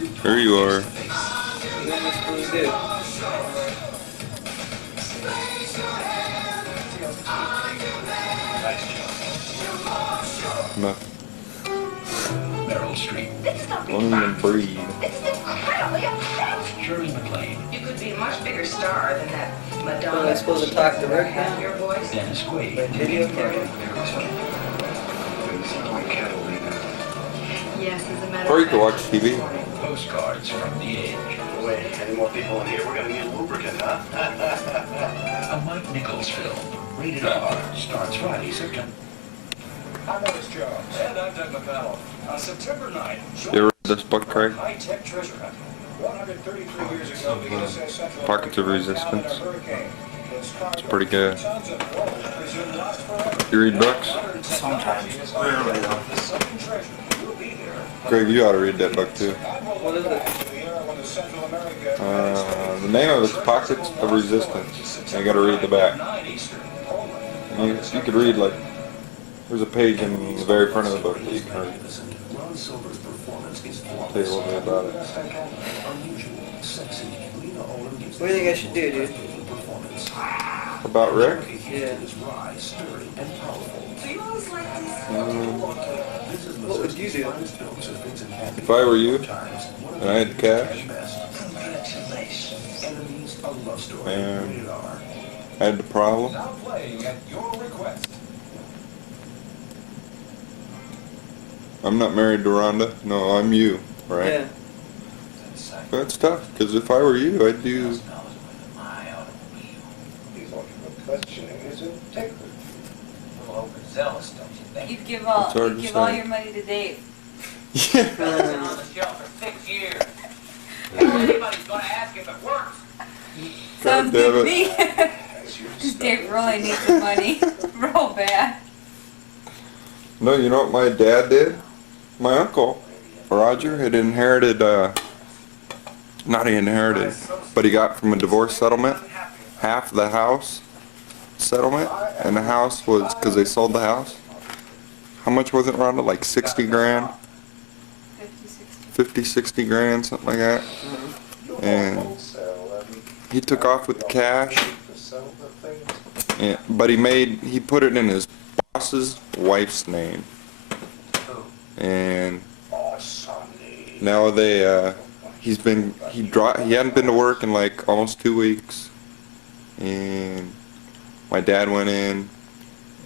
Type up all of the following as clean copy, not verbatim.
There you are. Nothing. Merrill Street. Don't even breathe. Shirley MacLaine. You could be a much bigger star than that Madonna. Well, I suppose to talk to Rick now. Your voice. Dennis Quaid. Video camera. Yes, as a matter Or you of could watch fact. TV. Postcards from the Edge. Wait, any more people in here? We're gonna need lubricant, huh? A Mike Nichols film. Rated R. Starts Friday, September. I'm Morris Jones. And I'm Doug McConnell. On September 9th, You ever read this book, Craig? high-tech treasure hunt. 133 years ago, the USS Central Pockets of America Resistance. encountered a hurricane. It's pretty good. Tons of gold presumed lost forever. You read books? Sometimes. Rarely, though. The sunken treasure will be there. Craig, you ought to read that book too. What is it? The name of it's Pockets of Resistance. You gotta read the back. You could read like, there's a page in the very front of the book that you can read. Ron Silver's performance is I'll tell you a little bit about it. unusual, sexy. Lena Olin gives What do you think I should do, dude? performance. About Rick? Yeah. Is wry, stirring, and powerful. What would you do? If I were you, and I had cash, Enemies, a love story. and Rated R. I had the problem, Now playing at your request. I'm not married to Rhonda. No, I'm you, right? Yeah. That's tough, because if I were you, I'd do... He's ultimate questioning is integrity. A little overzealous, don't you think? You'd give It's hard to you'd give all say. your money to Dave. It's been on the shelf for 6 years. Anybody's gonna ask if it works. Sounds damn good to it. me. As you 'Cause Dave really needs the money. Real bad. No, you know what my dad did? My uncle, Roger, had inherited, not he inherited, but he got from a divorce settlement, half the house settlement, and the house was, because they sold the house. How much was it, Rhonda? Like 60 grand? 50, 60 grand, something like that. And he took off with the cash, but he put it in his boss's wife's name. And now he hadn't been to work in like almost 2 weeks. And my dad went in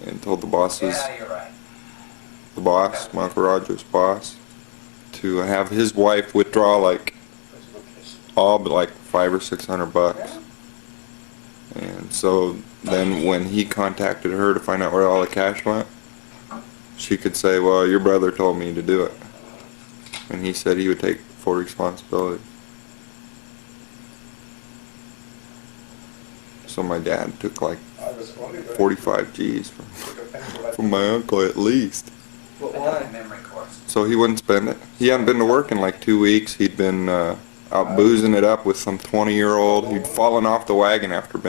and told the bosses, Yeah, you're right. the boss, my Uncle Roger's boss, to have his wife withdraw like all but like $500 or $600. And so then when he contacted her to find out where all the cash went, she could say, well, your brother told me to do it. And he said he would take full responsibility. So my dad took like 45 G's from my uncle at least. But why? Memory course. So he wouldn't spend it. He hadn't been to work in like 2 weeks. He'd been out boozing it up with some 20-year-old. He'd fallen off the wagon after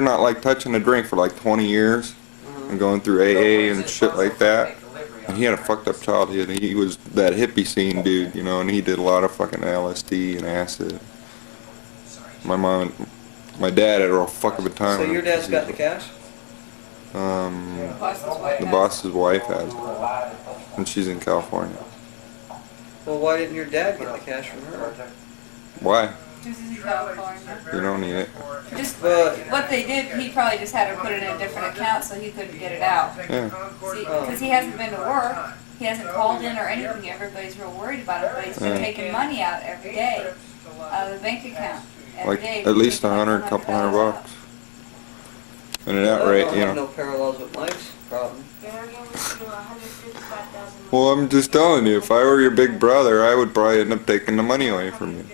not like touching a drink for like 20 years and going through AA and shit like that. And he had a fucked up childhood. He was that hippie scene dude, you know, and he did a lot of fucking LSD and acid. My dad had a real fuck of a time. So your dad's got the cash? The boss's wife has it, and she's in California. Well, why didn't your dad get the cash from her? Why? This is in California. You don't need it. Just But what they did, he probably just had her put it in a different account so he couldn't get it out. Yeah. See, because he hasn't been to work, he hasn't called in or anything. Everybody's real worried about it, but he's been Yeah. taking money out every day out of the bank account. Every Like day, at least taking like $100, couple $100 $100 bucks. And at that rate, I you don't have know. no parallels with Mike's problem. Well, I'm just telling you, if I were your big brother, I would probably end up taking the money away from you.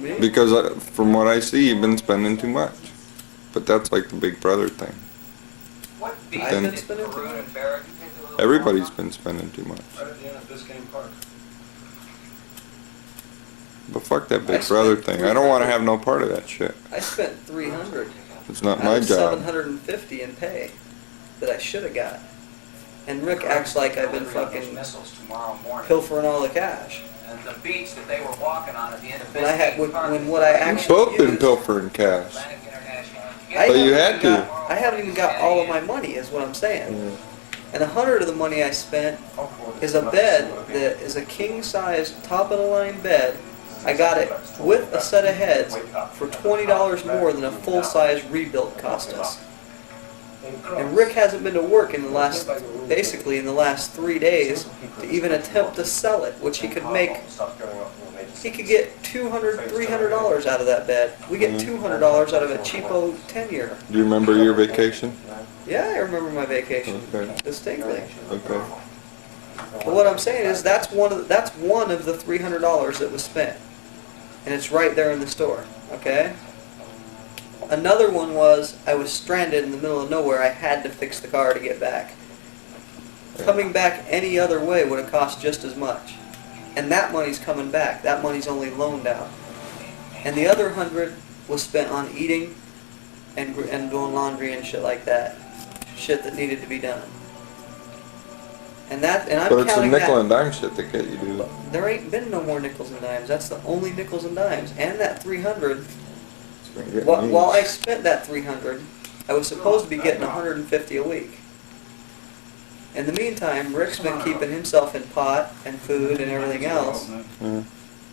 Me? Because from what I see, you've been spending too much. But that's like the big brother thing. What I've beat Then- been did spending too Maroon much. and Barrett take a little Everybody's more? been spending too much. Right at the end of Biscayne Park. But fuck that I big spent brother thing. I don't want to have no part of that shit. I spent $300 It's not out my of job. $750 in pay that I should have got. And Rick acts like I've been Delivery of those fucking missiles tomorrow morning. pilfering all the cash. and the beach that they were walking on at the end of When I had, Biscayne Park. when what I You actually both been used, pilfering cash. Atlantic International. I But you haven't had even to. got- I haven't even got all of my money, is what I'm saying. Yeah. And 100 of the money I spent is a bed that is a king-size, top-of-the-line bed. I got it with a set of heads for $20 more than a full-size rebuild cost us. And Rick hasn't been to work in the last, basically in the last 3 days, to even attempt to sell it, which he could make. He could get $200, $300 out of that bed. We get $200 out of a cheapo 10-year. Do you remember your vacation? Yeah, I remember my vacation Okay. distinctly. Okay. But what I'm saying is that's one of the $300 that was spent, and it's right there in the store. Okay. Another one was I was stranded in the middle of nowhere. I had to fix the car to get back. Coming back any other way would have cost just as much, and that money's coming back. That money's only loaned out, and the other 100 was spent on eating and doing laundry and shit like that, shit that needed to be done. And I'm But it's a counting nickel that. and dime shit that get you, dude. There ain't been no more nickels and dimes. That's the only nickels and dimes. And that 300. It's been getting While I used. spent that 300, I was supposed to be getting 150 a week. In the meantime, Rick's been keeping himself in pot and food and everything else. Yeah.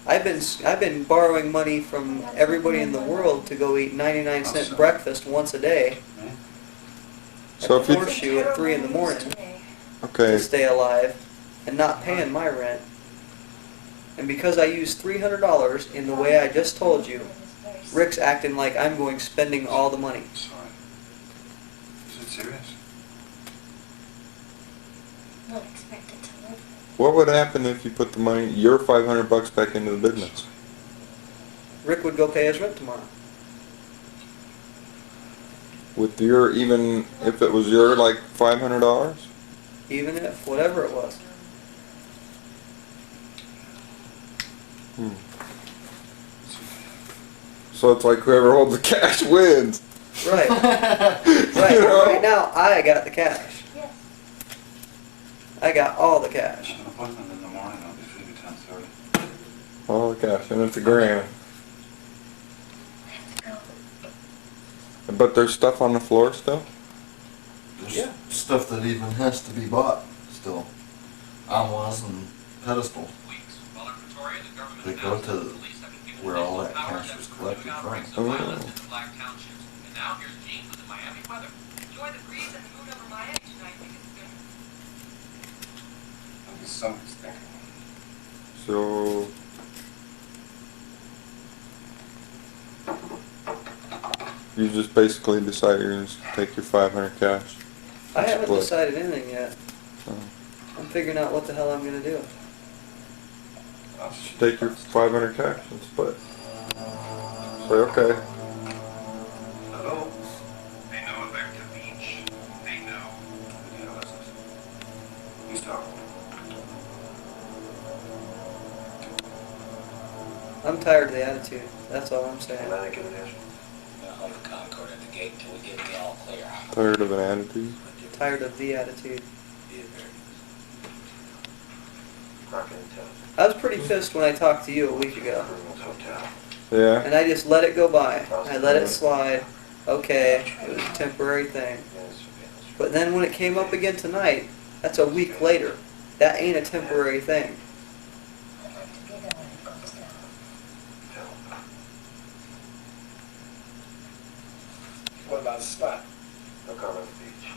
I've been borrowing money from everybody in the world to go eat 99-cent breakfast once a day So at if the you, Horseshoe at 3 in the morning okay, to stay alive and not paying my rent. And because I used $300 in the way I just told you, Rick's acting like I'm going spending all the money. Sorry. Is it serious? Not expected to live. what would happen if you put the money, your $500 back into the business? Rick would go pay his rent tomorrow. With your, even if it was your like $500? Even if, whatever it was. Hmm. So it's like whoever holds the cash wins. Right. Right. You know? Right now, I got the cash. Yes. I got all the cash. An appointment in the morning. I'll be free at 10:30. All the cash, and it's $1,000. I have to go. But there's stuff on the floor still? There's Yeah. stuff that even has to be bought still. Almost and pedestal. They go to where all that cash was collected from. Oh. Somebody's thinking. So, you just basically decided you're going to take your 500 cash. I haven't Split. decided anything yet. Oh. I'm figuring out what the hell I'm going to do. Just take your 500 cash and split. Say, okay. Hello? They know about the beach. They know. Yeah, listen. He's talking. I'm tired of the attitude. That's all I'm saying. Atlantic International. We'll hold the Concord at the gate till we get the all clear. Tired of an attitude? Tired of the attitude. Crockett and Town. I was pretty pissed when I talked to you a week ago. Criminals Hotel. Yeah. And I just let it go by. I let it slide. Okay, it was a temporary thing. But then when it came up again tonight, that's a week later. That ain't a temporary thing. I'd like to be there when it goes down. What about the spot? Look over the beach.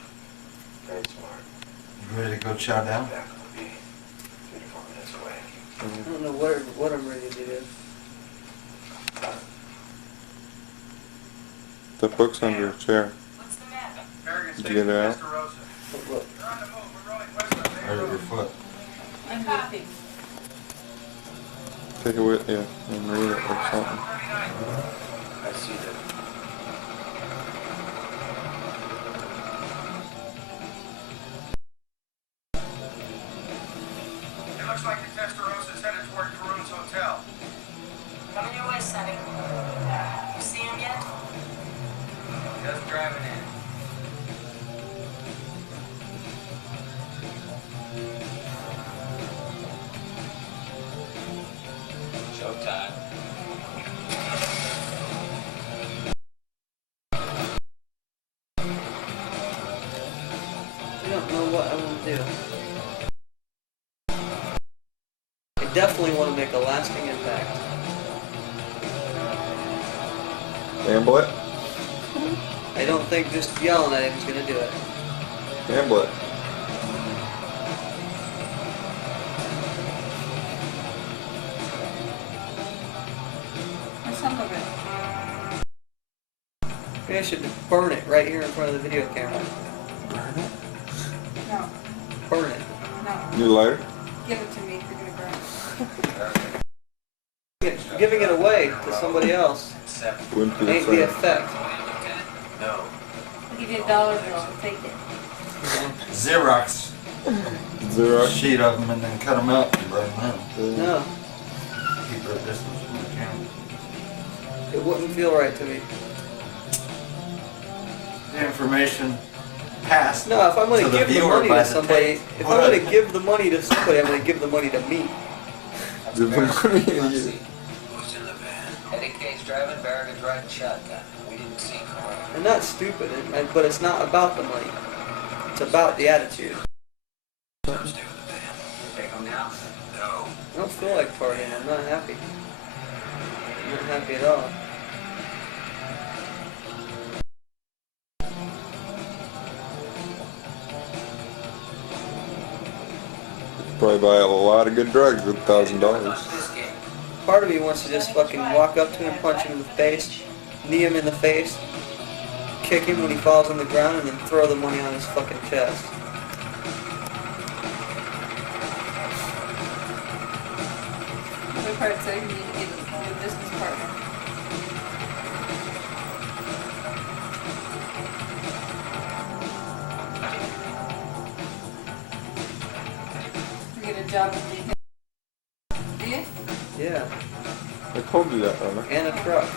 Very smart. You ready to go chow down? Back will be 3 to 4 minutes away. I don't know what I'm ready to do. The book's under your chair. What's the matter? Did you get it out? But look, You're on the move. We're rolling west of Right at your foot. I'm moving. Take it with you and read it or something. I see that. It looks like the Testarossa is headed toward Caroon's hotel. Coming your way, Sonny. You see him yet? Just driving in. what I want to do. I definitely want to make a lasting impact. Gamble it. I don't think just yelling at him is going to do it. Gamble it. There's some of it. Maybe I should burn it right here in front of the video camera. No, Burn it. no. New lighter. Give it to me if you're gonna burn it. Giving it away to somebody else Wouldn't be the ain't the same. effect. No. I'll give you $1 bill. Take it. Xerox Zero. sheet of them and then cut them out and burn them. No, Keep their distance from the camera. it wouldn't feel right to me. The information passed. No, if I'm going to to give the viewer money by to the somebody, tape. if I'm going to give the money to somebody, I'm going to give the money to me. Give the money to you. Who's in the van? Eddie K's driving, Barrigan's riding shotgun. We didn't see Carl. I'm not stupid, but it's not about the money. It's about the attitude. Tom, stay with the van. Take him now. No. I don't feel like partying. I'm not happy. I'm not happy at all. Probably buy a lot of good drugs with $1,000. This game. Part of me wants to just fucking walk up to him, punch him in the face, knee him in the face, kick him when he falls on the ground, and then throw the money on his fucking chest. Other part says you need to get a new business partner. You get a job with the. Do you? Yeah, I told you that, Rona. and a truck.